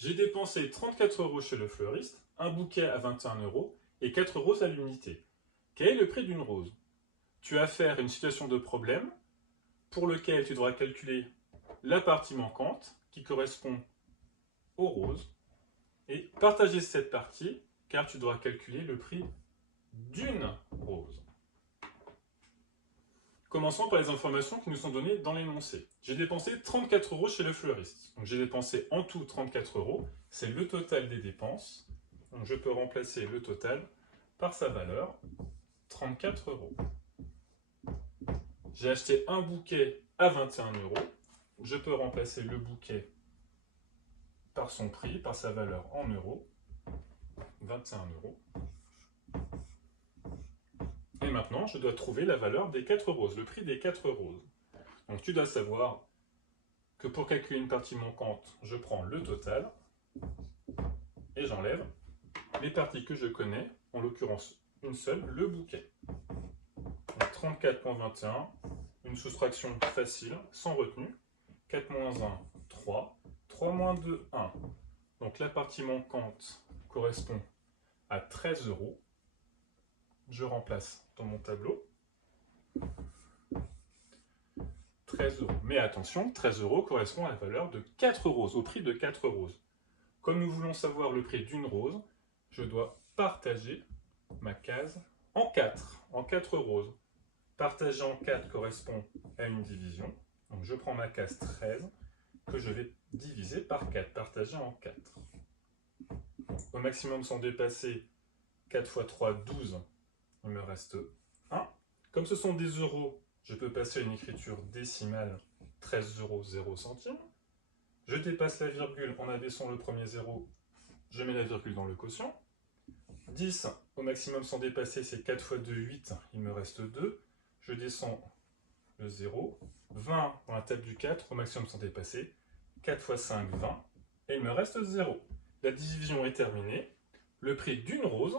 J'ai dépensé 34 € chez le fleuriste, un bouquet à 21 € et 4 roses à l'unité. Quel est le prix d'une rose? Tu as affaire à une situation de problème pour lequel tu devras calculer la partie manquante qui correspond aux roses et partager cette partie car tu devras calculer le prix d'une rose. Commençons par les informations qui nous sont données dans l'énoncé. J'ai dépensé 34 € chez le fleuriste. Donc j'ai dépensé en tout 34 €. C'est le total des dépenses. Donc je peux remplacer le total par sa valeur, 34 €. J'ai acheté un bouquet à 21 €. Je peux remplacer le bouquet par son prix, par sa valeur en euros, 21 €. Et maintenant, je dois trouver la valeur des 4 roses, le prix des 4 roses. Donc tu dois savoir que pour calculer une partie manquante, je prends le total et j'enlève les parties que je connais, en l'occurrence une seule, le bouquet. Donc 34,21, une soustraction facile, sans retenue. 4 moins 1, 3. 3 moins 2, 1. Donc la partie manquante correspond à 13 €. Je remplace dans mon tableau. 13 €. Mais attention, 13 € correspond à la valeur de 4 roses, au prix de 4 roses. Comme nous voulons savoir le prix d'une rose, je dois partager ma case en 4 roses. Partager en 4 correspond à une division. Donc je prends ma case 13 que je vais diviser par 4, partager en 4. Au maximum sans dépasser 4 x 3, 12. Il me reste 1. Comme ce sont des euros, je peux passer à une écriture décimale 13 € 0 centimes. Je dépasse la virgule en abaissant le premier zéro, je mets la virgule dans le quotient. 10 au maximum sans dépasser, c'est 4 x 2, 8, il me reste 2. Je descends le 0. 20 dans la table du 4, au maximum sans dépasser, 4 x 5, 20, et il me reste 0. La division est terminée. Le prix d'une rose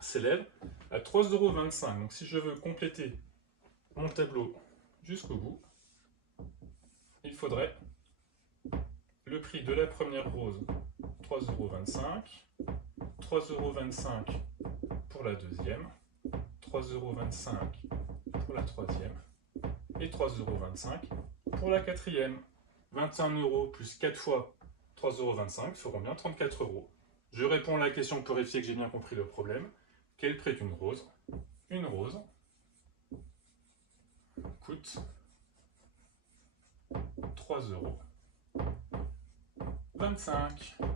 s'élève à 3,25 €. Donc si je veux compléter mon tableau jusqu'au bout, il faudrait le prix de la première rose, 3,25 €, 3,25 € pour la deuxième, 3,25 € pour la troisième et 3,25 € pour la quatrième. 21 € plus 4 fois 3,25 € feront bien 34 €. Je réponds à la question pour vérifier que j'ai bien compris le problème. Quel est le prix d'une rose? Une rose coûte 3,25 €.